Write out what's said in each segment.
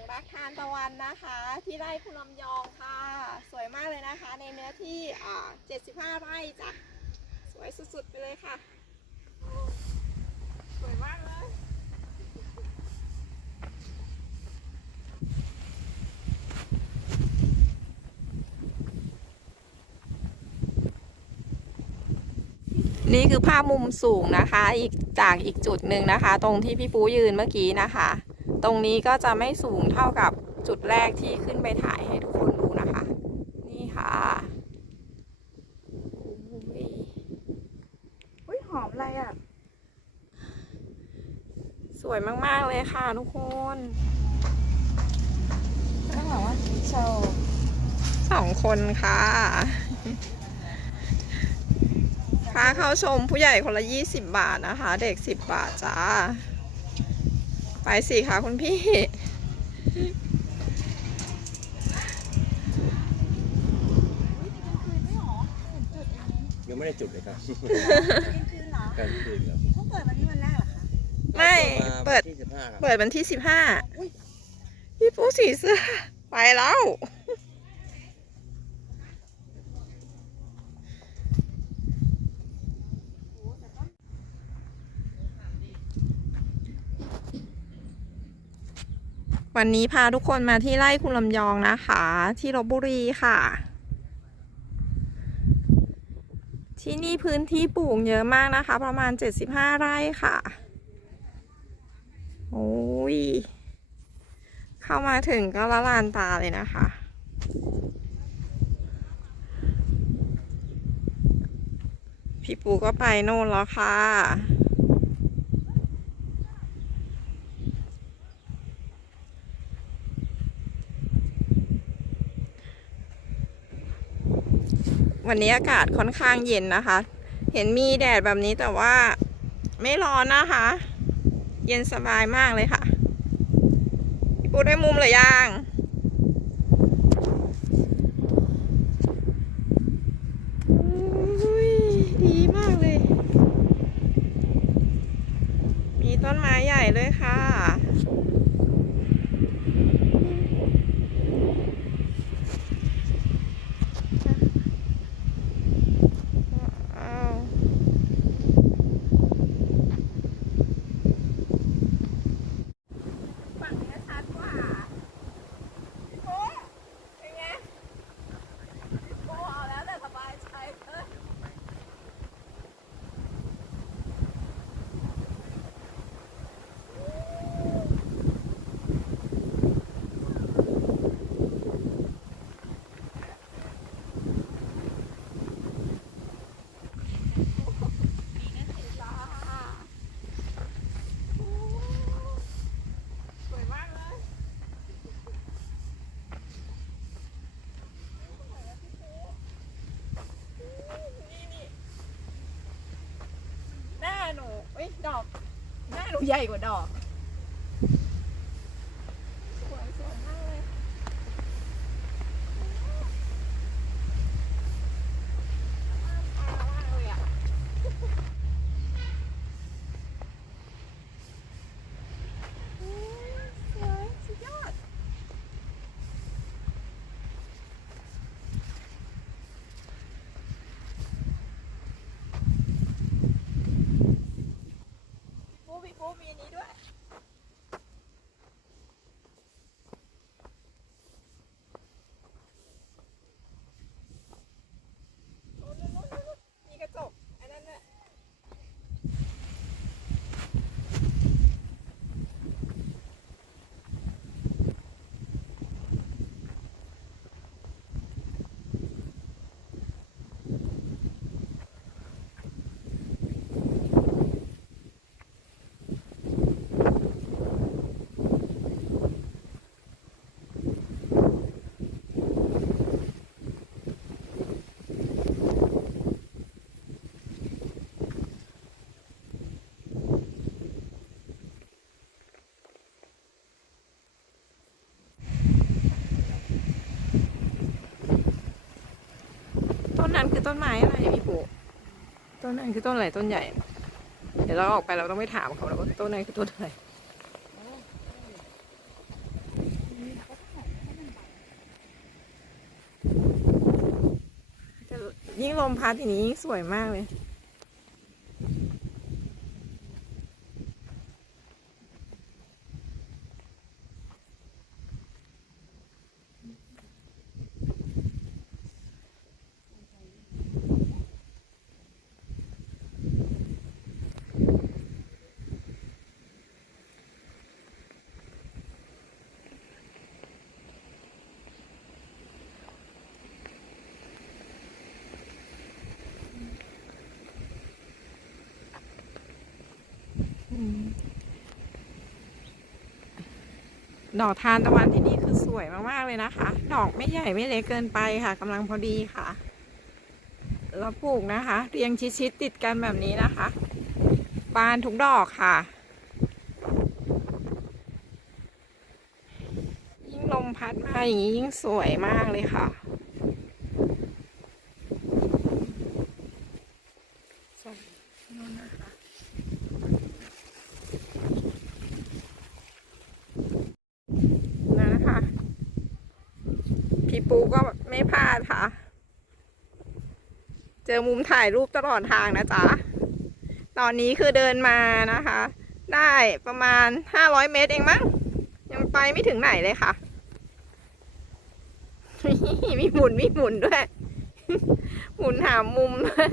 งรักทานตะวันนะคะ ที่ไร่คุณลำยองค่ะ สวยมากเลยนะคะ ในเนื้อที่อ่า75 ไร่จ้ะสวยสุดๆไปเลยค่ะ สวยมากเลยนี่คือภาพมุมสูงนะคะ อีกจากอีกจุดหนึ่งนะคะ ตรงที่พี่ปูยืนเมื่อกี้นะคะ ตรงนี้ก็จะไม่สูงเท่ากับจุดแรกที่ขึ้นไปถ่ายให้ทุกคนดูนะคะ นี่ค่ะโอ้ยอุ้ยหอมอะไรอะ สวยมาก ๆ เลยค่ะทุกคนต้องบอกว่าสีโชว์สองคนค่ะ ค่าเข้าชมผู้ใหญ่คนละ20บาทนะคะ เด็ก10บาทจ้า ไปสิคะคุณพี่ ยังไม่ได้จุดเลยครับยังคืนเหรอกลางคืนครับเขาเปิดวันนี้วันแรกเหรอคะไม่ เปิด ที่สิบห้าครับ เปิดวันที่15พี่ปูสีเสื้อ ไปแล้ว วันนี้พาทุกคนมาที่ไร่คุณลำยองนะคะ ที่ลบบุรีค่ะ ที่นี่พื้นที่ปลูกเยอะมากนะคะ ประมาณ 75 ไร่ค่ะ โอ้ย เข้ามาถึงก็ละลานตาเลยนะคะ พี่ปูก็ไปโน่นแล้วค่ะ วันนี้อากาศค่อนข้างเย็นนะคะ เห็นมีแดดแบบนี้แต่ว่าไม่ร้อนนะคะ เย็นสบายมากเลยค่ะ พี่ปูได้มุมหรือยังอุ้ยดีมากเลย มีต้นไม้ใหญ่เลยค่ะ ว้าว ฝั่งนี้ชัดกว่าโอ้เป็นไงโอ้เอาแล้วแต่สบายใจเลย สวยมากเลย นี่นี่หน้าหนูเอ้ยดอกหน้าหนูใหญ่กว่าดอก นนั้นคือต้นไม้อะไรพี่ปูต้นนั้นคือต้นอะไรต้นใหญ่ เดี๋ยวเราออกไปเราต้องไปถามเขาแล้วว่าต้นนั้นคือต้นอะไรยิ่งลมพัดทีนี้ยิ่งสวยมากเลย ดอกทานตะวันที่นี่คือสวยมากๆเลยนะคะ ดอกไม่ใหญ่ไม่เล็กเกินไปค่ะกำลังพอดีค่ะแล้วปลูกนะคะ เรียงชิดๆติดกันแบบนี้นะคะ บานทุกดอกค่ะ ยิ่งลมพัดมาอย่างนี้ยิ่งสวยมากเลยค่ะสวยนู่นนะคะ นะคะ พี่ปูก็ไม่พลาดค่ะ เจอมุมถ่ายรูปตลอดทางนะจ๊ะ ตอนนี้คือเดินมานะคะ ได้ประมาณห้าร้อยเมตรเองมั้ง ยังไปไม่ถึงไหนเลยค่ะ มีหมุนมีหมุนด้วย หมุนหามุมด้วย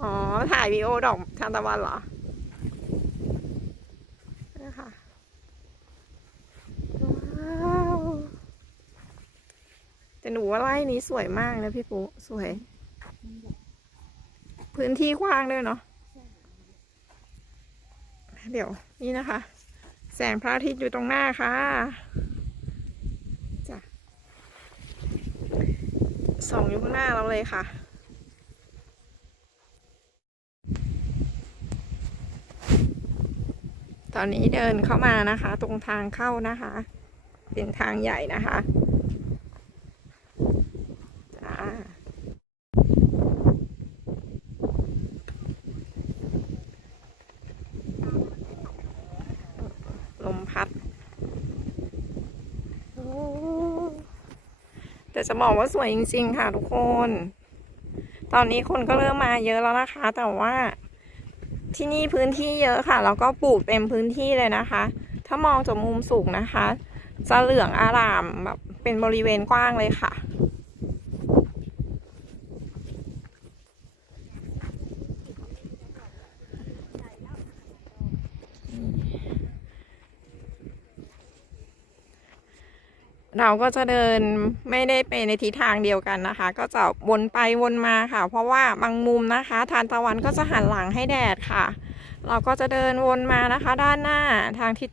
อ๋อ ถ่ายวีดีโอดอกทานตะวันเหรอ นะคะว้าว แต่หนูว่าไร่นี้สวยมากนะพี่ปุ๊สวย พื้นที่กว้างด้วยเนาะเดี๋ยวนี่นะคะ แสงพระอาทิตย์อยู่ตรงหน้าค่ะจ้ะส่องอยู่ข้างหน้าเราเลยค่ะตอนนี้เดินเข้ามานะคะ ตรงทางเข้านะคะ เป็นทางใหญ่นะคะจ้าลมพัดโอ้ แต่จะบอกว่าสวยจริง ๆ ค่ะทุกคน ตอนนี้คนก็เริ่มมาเยอะแล้วนะคะ แต่ว่าที่นี่พื้นที่เยอะค่ะ แล้วก็ปลูกเต็มพื้นที่เลยนะคะ ถ้ามองจากมุมสูงนะคะ จะเหลืองอารามแบบเป็นบริเวณกว้างเลยค่ะ เราก็จะเดินไม่ได้ไปในทิศทางเดียวกันนะคะ ก็จะวนไปวนมาค่ะ เพราะว่าบางมุมนะคะทานตะวันก็จะหันหลังให้แดดค่ะ เราก็จะเดินวนมานะคะ ด้านหน้าทางทิศ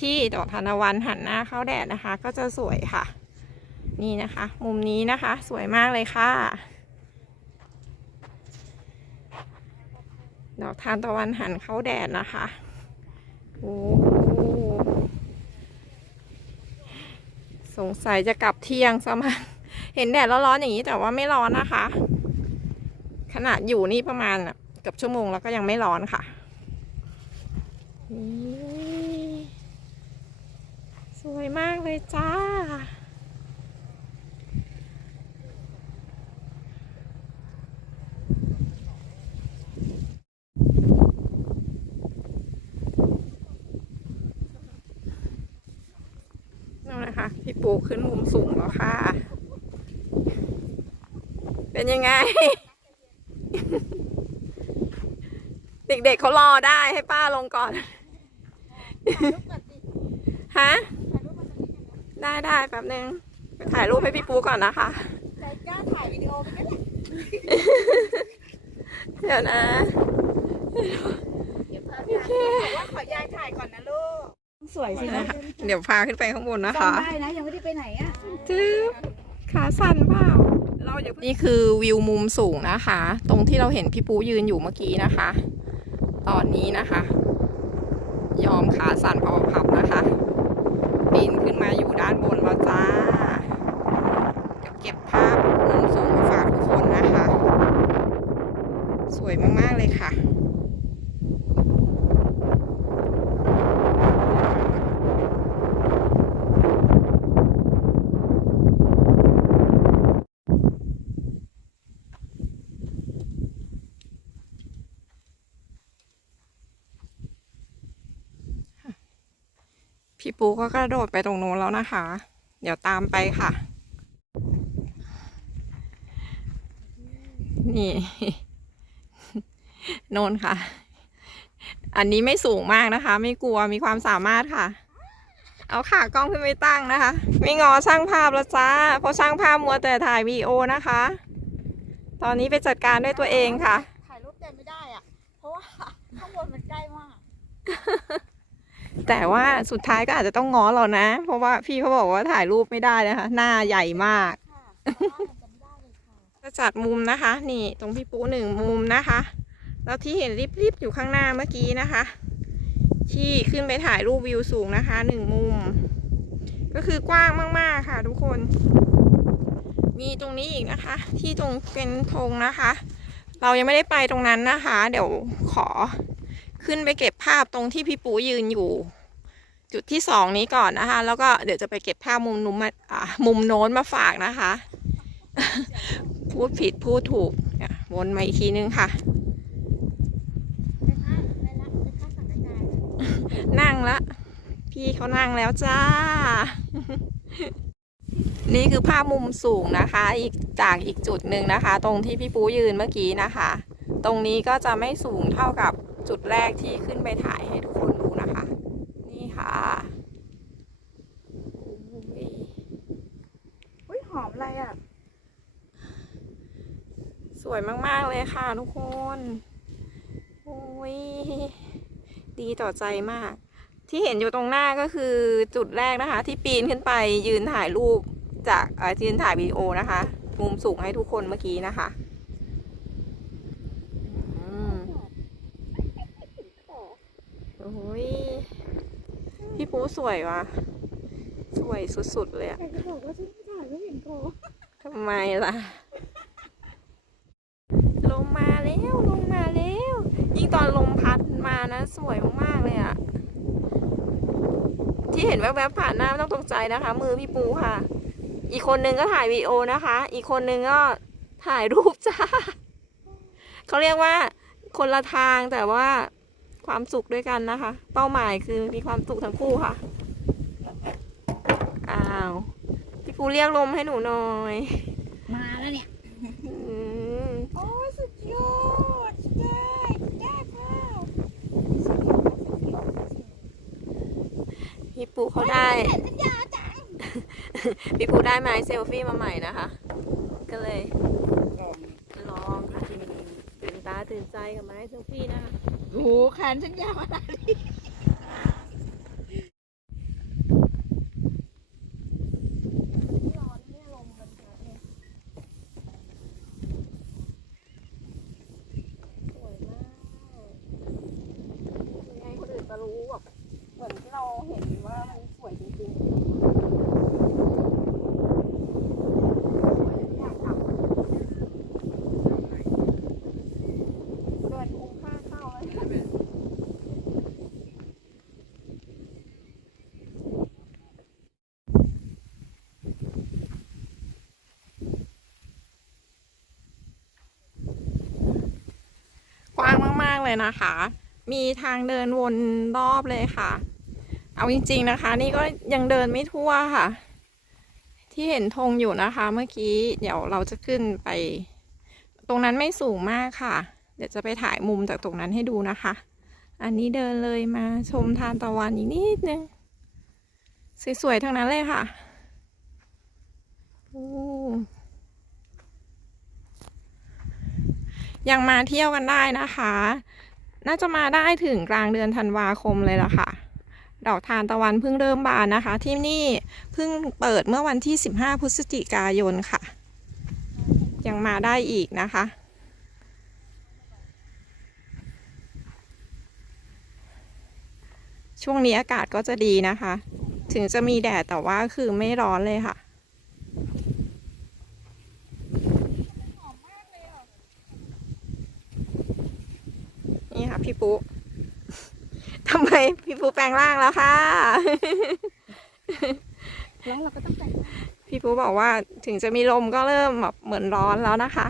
ที่ดอกทานตะวันหันหน้าเข้าแดดนะคะ ก็จะสวยค่ะ นี่นะคะ มุมนี้นะคะสวยมากเลยค่ะ ดอกทานตะวันหันเข้าแดดนะคะโอ้ สงสัยจะกลับเที่ยงซะมั้งเห็นแดดร้อนๆอย่างนี้แต่ว่าไม่ร้อนนะคะ ขนาดอยู่นี่ประมาณเกือบชั่วโมงแล้วก็ยังไม่ร้อนค่ะ สวยมากเลยจ้า นั่นนะคะ พี่ปูขึ้นมุมสูงแล้วค่ะ เป็น ยังไง เด็กๆเขารอได้ให้ป้าลงก่อน ฮะ ได้ได้แป๊บนึงไปถ่ายรูปให้พี่ปูก่อนนะคะใจกล้าถ่ายวิดีโอไปก็ได้เดี๋ยวนะเดี๋ยวพาไปบอกว่าขอยายถ่ายก่อนนะลูก สวยสินะคะเดี๋ยวพาขึ้นไปข้างบนนะคะจำได้นะยังไม่ได้ไปไหนอะจึ๊บขาสั่นเปล่าเราอย่า นี่คือวิวมุมสูงนะคะ ตรงที่เราเห็นพี่ปูยืนอยู่เมื่อกี้นะคะ ตอนนี้นะคะ ยอมขาสั่นเพราะว่าพับนะคะปีนขึ้นมาอยู่ด้านบนแล้วจ้าเดี๋ยวเก็บภาพมุมสูงมาฝากทุกคนนะคะ สวยมาก ๆ เลยค่ะ พี่ ปูก็กระโดดไปตรงโน้นแล้วนะคะ เดี๋ยวตามไปค่ะ นี่ โนนค่ะ อันนี้ไม่สูงมากนะคะ ไม่กลัวมีความสามารถค่ะ เอาขากล้องขึ้นไปตั้งนะคะ ไม่งอช่างภาพแล้วจ้า เพราะช่างภาพมัวแต่ถ่ายวีโอนะคะ ตอนนี้ไปจัดการด้วยตัวเองค่ะ ถ่ายรูปเต็มไม่ได้อะเพราะว่าข้างบนมันใกล้มาก แต่ว่าสุดท้ายก็อาจจะต้องง้อเรานะ เพราะว่าพี่เขาบอกว่าถ่ายรูปไม่ได้นะคะ หน้าใหญ่มากจะจะจัดมุมนะคะ นี่ตรงพี่ปูหนึ่งมุมนะคะ แล้วที่เห็นริบๆอยู่ข้างหน้าเมื่อกี้นะคะ ที่ขึ้นไปถ่ายรูปวิวสูงนะคะหนึ่งมุม ก็คือกว้างมากๆค่ะ ทุกคน มีตรงนี้อีกนะคะ ที่ตรงเป็นธงนะคะ เรายังไม่ได้ไปตรงนั้นนะคะ เดี๋ยวขอขึ้นไปเก็บ ภาพตรงที่พี่ปูยืนอยู่ จุดที่สองนี้ก่อนนะคะ แล้วก็เดี๋ยวจะไปเก็บภาพมุมนุมมาอ่ามุมโน้นมาฝากนะคะ พูดผิดพูดถูกวนมาอีกทีนึงค่ะ นั่งละ พี่เขานั่งแล้วจ้า นี่คือภาพมุมสูงนะคะ อีกจากอีกจุดหนึ่งนะคะ ตรงที่พี่ปูยืนเมื่อกี้นะคะ ตรงนี้ก็จะไม่สูงเท่ากับ จุดแรกที่ขึ้นไปถ่ายให้ทุกคนดูนะคะ นี่ค่ะอุ้ยอุ้ยหอมอะไรอะ สวยมาก ๆ เลยค่ะทุกคนโอ้ยดีต่อใจมาก ที่เห็นอยู่ตรงหน้าก็คือจุดแรกนะคะ ที่ปีนขึ้นไปยืนถ่ายรูปจากเอ่อยืนถ่ายวิดีโอนะคะ มุมสูงให้ทุกคนเมื่อกี้นะคะอืมโอ้ยพี่ปูสวยว่ะสวยสุดๆเลยอะแต่จะบอกว่าฉันถ่ายไม่เห็นโกทำไมล่ะลมมาแล้วลมมาแล้วยิ่งตอนลมพัดมานะ สวยมากๆเลยอะที่เห็นแวบๆผ่านหน้าไม่ต้องตกใจนะคะ มือพี่ปูค่ะ อีกคนนึงก็ถ่ายวีดีโอนะคะ อีกคนนึงก็ถ่ายรูปจ้าเขาเรียกว่าคนละทางแต่ว่า ความสุขด้วยกันนะคะ เป้าหมายคือมีความสุขทั้งคู่ค่ะ อ้าว พี่ปูเรียกลมให้หนูหน่อย มาแล้วเนี่ย อืมโอ้ยสุดยอดสุดยอดสุดยอดค่ะพี่ปูเขาได้ เห็นสัญญาจังพี่ปูได้ไม้เซลฟี่มาใหม่นะคะ ก็เลยลองค่ะทีนี้ตื่นตาตื่นใจกับไม้เซลฟี่นะคะ โอ้โหแขนฉันยาวขนาดนี้ สวยมากยังไงคนอื่นจะรู้แบบเหมือนที่เราเห็นว่ามันสวยจริงๆอยากทำเกินคุ้มค่าเข้าเลย กว้างมาก ๆ เลยนะคะ มีทางเดินวนรอบเลยค่ะ เอาจริง ๆนะคะ นี่ก็ยังเดินไม่ทั่วค่ะ ที่เห็นธงอยู่นะคะ เมื่อกี้เดี๋ยวเราจะขึ้นไป ตรงนั้นไม่สูงมากค่ะ เดี๋ยวจะไปถ่ายมุมจากตรงนั้นให้ดูนะคะ อันนี้เดินเลยมาชมทานตะวันอีกนิดนึงสวยๆทั้งนั้นเลยค่ะ โอ้ ยังมาเที่ยวกันได้นะคะ น่าจะมาได้ถึงกลางเดือนธันวาคมเลยล่ะค่ะดอกทานตะวันเพิ่งเริ่มบานนะคะ ที่นี่เพิ่งเปิดเมื่อวันที่ 15 พฤศจิกายนค่ะ ยังมาได้อีกนะคะ ช่วงนี้อากาศก็จะดีนะคะ ถึงจะมีแดดแต่ว่าคือไม่ร้อนเลยค่ะ นี่ค่ะ พี่ปุ๊ทำไมพี่ปุ๊แปลงร่างแล้วค่ะ แล้วเราก็ต้องแต่งพี่ปุ๊บอกว่าถึงจะมีลมก็เริ่มแบบเหมือนร้อนแล้วนะคะ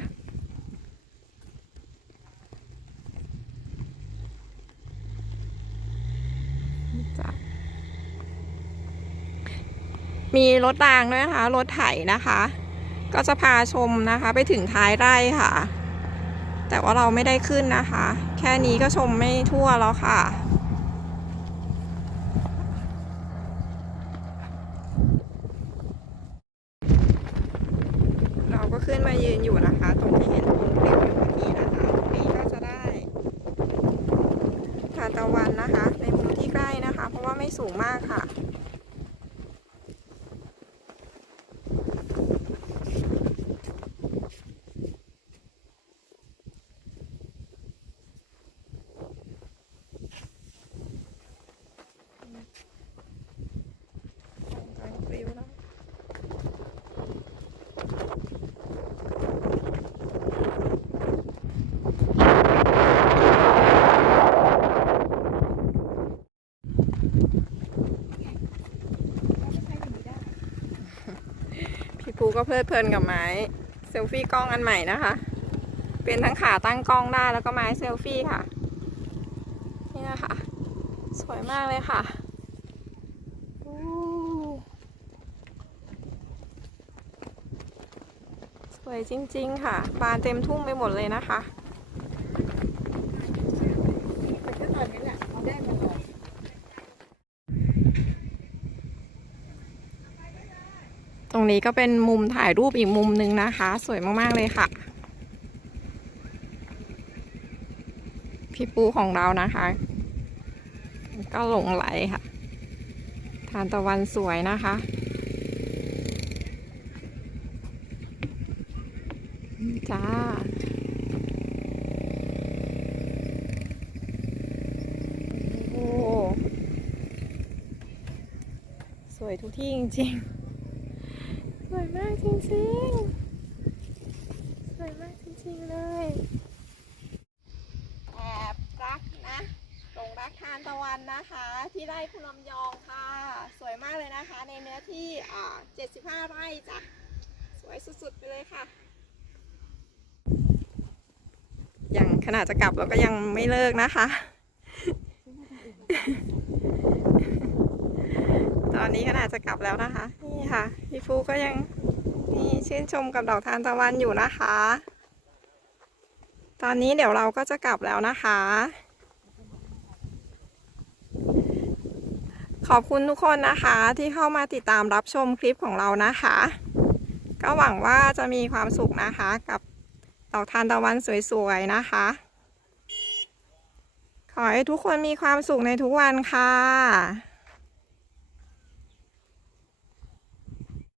จ้ะมีรถรางด้วยนะคะ รถไถนะคะ ก็จะพาชมนะคะ ไปถึงท้ายไร่ค่ะ แต่ว่าเราไม่ได้ขึ้นนะคะ แค่นี้ก็ชมไม่ทั่วแล้วค่ะ เราก็ขึ้นมายืนอยู่นะคะ ตรงที่เห็นคนปลิวอยู่เมื่อกี้นะคะตรงนี้ก็จะได้ทานตะวันนะคะ ในมุมที่ใกล้นะคะ เพราะว่าไม่สูงมากค่ะ กลางปลิวแล้ว พี่ปู ก็เพลิดเพลินกับไม้เซลฟี่กล้องอันใหม่นะคะ เป็นทั้งขาตั้งกล้องได้แล้วก็ไม้เซลฟี่ค่ะ นี่นะคะ สวยมากเลยค่ะสวยจริงๆค่ะ บานเต็มทุ่งไปหมดเลยนะคะ แต่ก็ตอนนี้แหละเขาได้มาก่อน ตรง นี้ก็เป็นมุมถ่ายรูปอีกมุมหนึ่งนะคะ สวยมากๆเลยค่ะ พี่ปูของเรานะคะ ก็หลงไหลค่ะ ทานตะวันสวยนะคะจ้าโอ้สวยทุกที่จริงๆ สวยมากจริงๆ สวยมากจริงๆเลยแอบรักนะหลงรักทานตะวันนะคะ ที่ไร่คุณลำยองค่ะ สวยมากเลยนะคะ ในเนื้อที่อ่า75 ไร่จ้ะ สวยสุดๆไปเลยค่ะยังขนาดจะกลับแล้วก็ยังไม่เลิกนะคะ ตอนนี้ขนาดจะกลับแล้วนะคะ นี่ค่ะ พี่ฟูก็ยังนี่ชื่นชมกับดอกทานตะวันอยู่นะคะ ตอนนี้เดี๋ยวเราก็จะกลับแล้วนะคะ ขอบคุณทุกคนนะคะที่เข้ามาติดตามรับชมคลิปของเรานะคะ ก็หวังว่าจะมีความสุขนะคะกับดอกทานตะวันสวยๆนะคะ ขอให้ทุกคนมีความสุขในทุกวันค่ะ